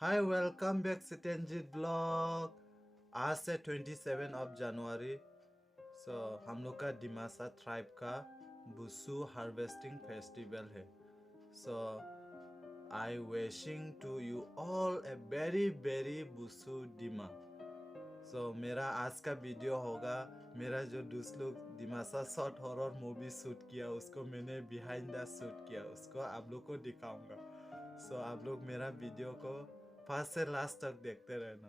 Hi welcome back सितेंजित ब्लॉग। आज से 27 जनवरी हम लोग का डिमासा ट्राइब का बुसु हार्वेस्टिंग फेस्टिवल है। So I wishing to you all a very very Busu Dima. मेरा आज का वीडियो होगा, मेरा जो दूसरे लोग Dimasa short horror movie shoot किया उसको मैंने बिहाइंड द शूट किया, उसको आप लोग को दिखाऊंगा। आप लोग मेरा वीडियो को फर्स्ट से लास्ट तक देखते रहना।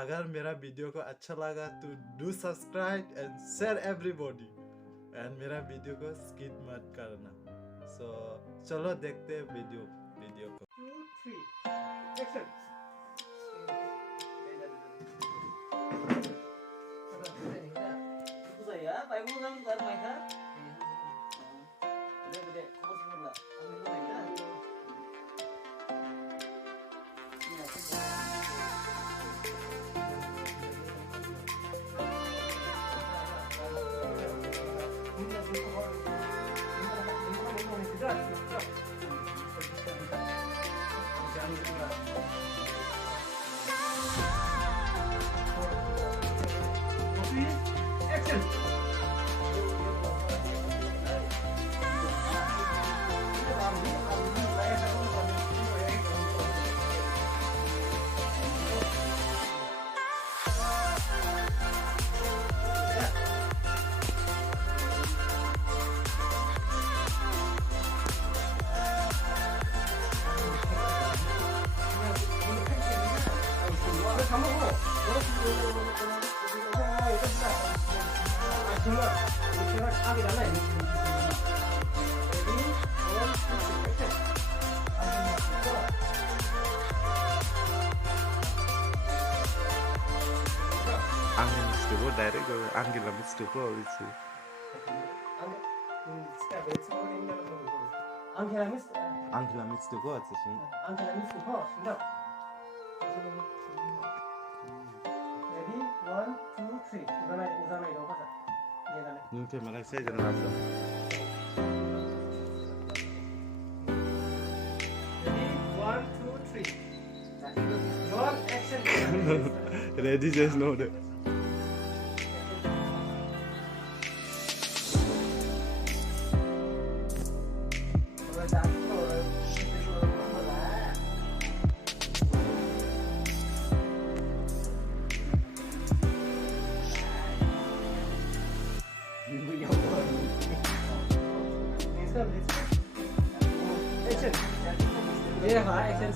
अगर मेरा वीडियो को अच्छा लगा तो do subscribe and share everybody, and मेरा वीडियो को स्किप मत करना। चलो देखते हैं वीडियो को। 2, 3, action. Itu saya, Pak Ibu kan nggak main kan? Gede, kamu semua lah. Kamu itu main kan? Action. Angin Studio direct ke Angin Lamit Studio itu. Angin Lamit Studio itu sih. Ready? 1, 2, 3. 우산에 이동 하자. 얘가네. Mungkin malah saya jangan langsung. Ready? 1, 2, 3. Roll action. Ready just know that. Action. ये हाँ action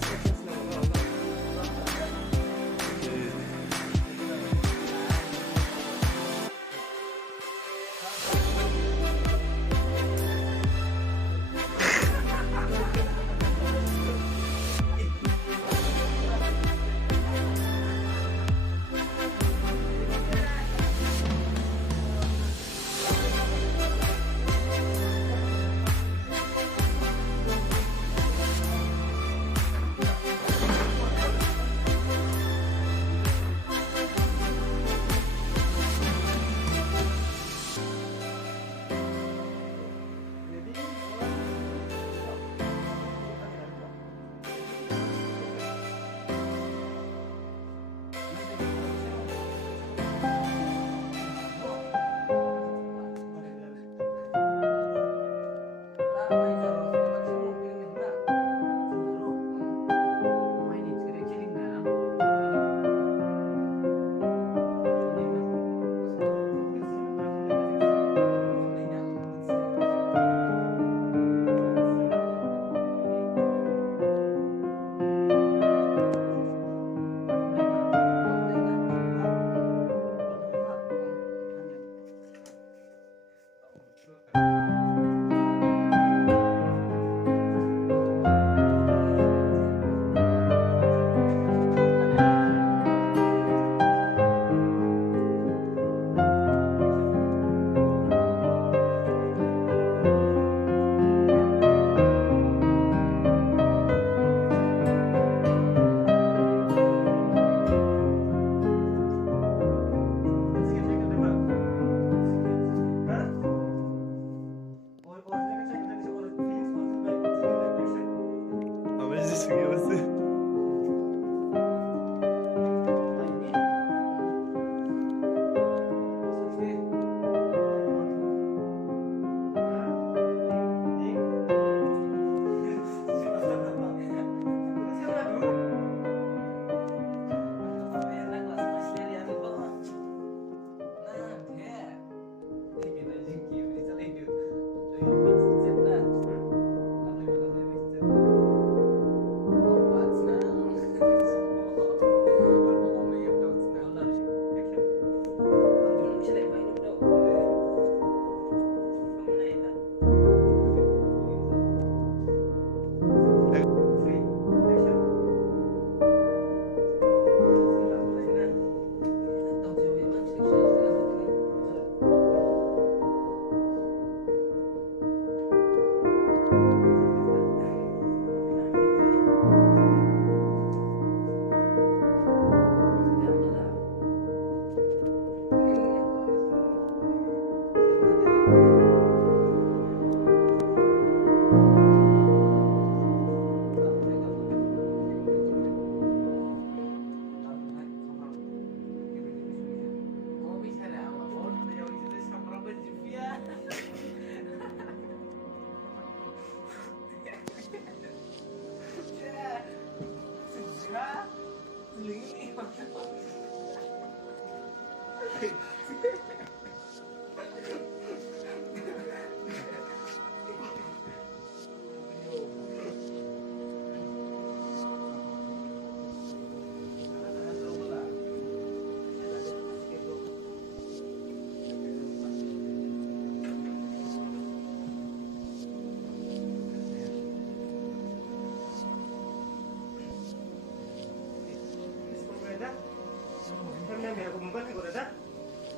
मेरे को मोबाइल है बोला था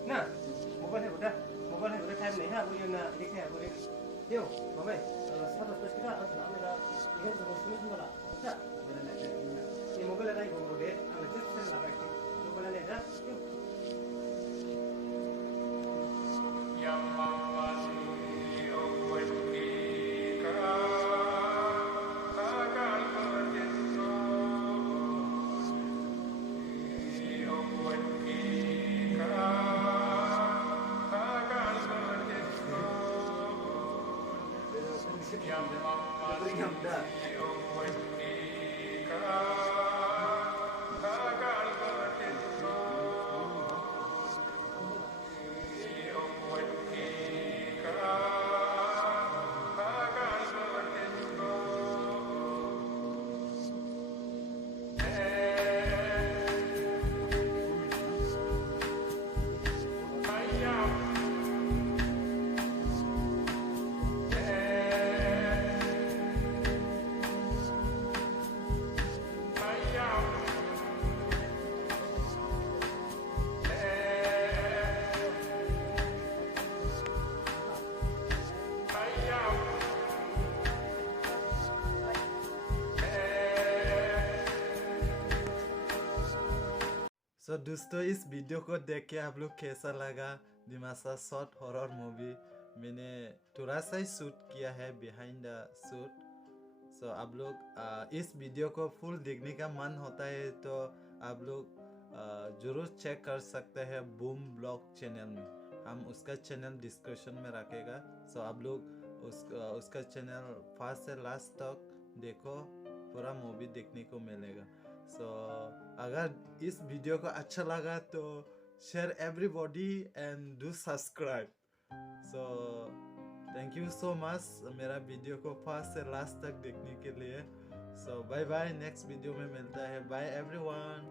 ना मोबाइल है बोला टाइम नहीं है वो ये ना देखे है बोले यो मोबाइल साथ तो इसका अच्छा मेरा ये तो सुनो बोला अच्छा ये मोबाइल है वो बोले अब जस्ट से लगा के मोबाइल है ना सो दोस्तों इस वीडियो को देख के आप लोग कैसा लगा दिमासा शॉर्ट हॉरर मूवी मैंने थोड़ा सा ही शूट किया है बिहाइंड द शूट सो आप लोग इस वीडियो को फुल देखने का मन होता है तो आप लोग ज़रूर चेक कर सकते हैं बूम ब्लॉग चैनल में हम उसका चैनल डिस्क्रिप्शन में रखेगा सो आप लोग उसका चैनल फर्स्ट से लास्ट तक देखो पूरा मूवी देखने को मिलेगा सो अगर इस वीडियो को अच्छा लगा तो share everybody and do subscribe so thank you so much मेरा वीडियो को फर्स्ट से लास्ट तक देखने के लिए सो बाय बाय नेक्स्ट वीडियो में मिलता है बाय एवरीवन।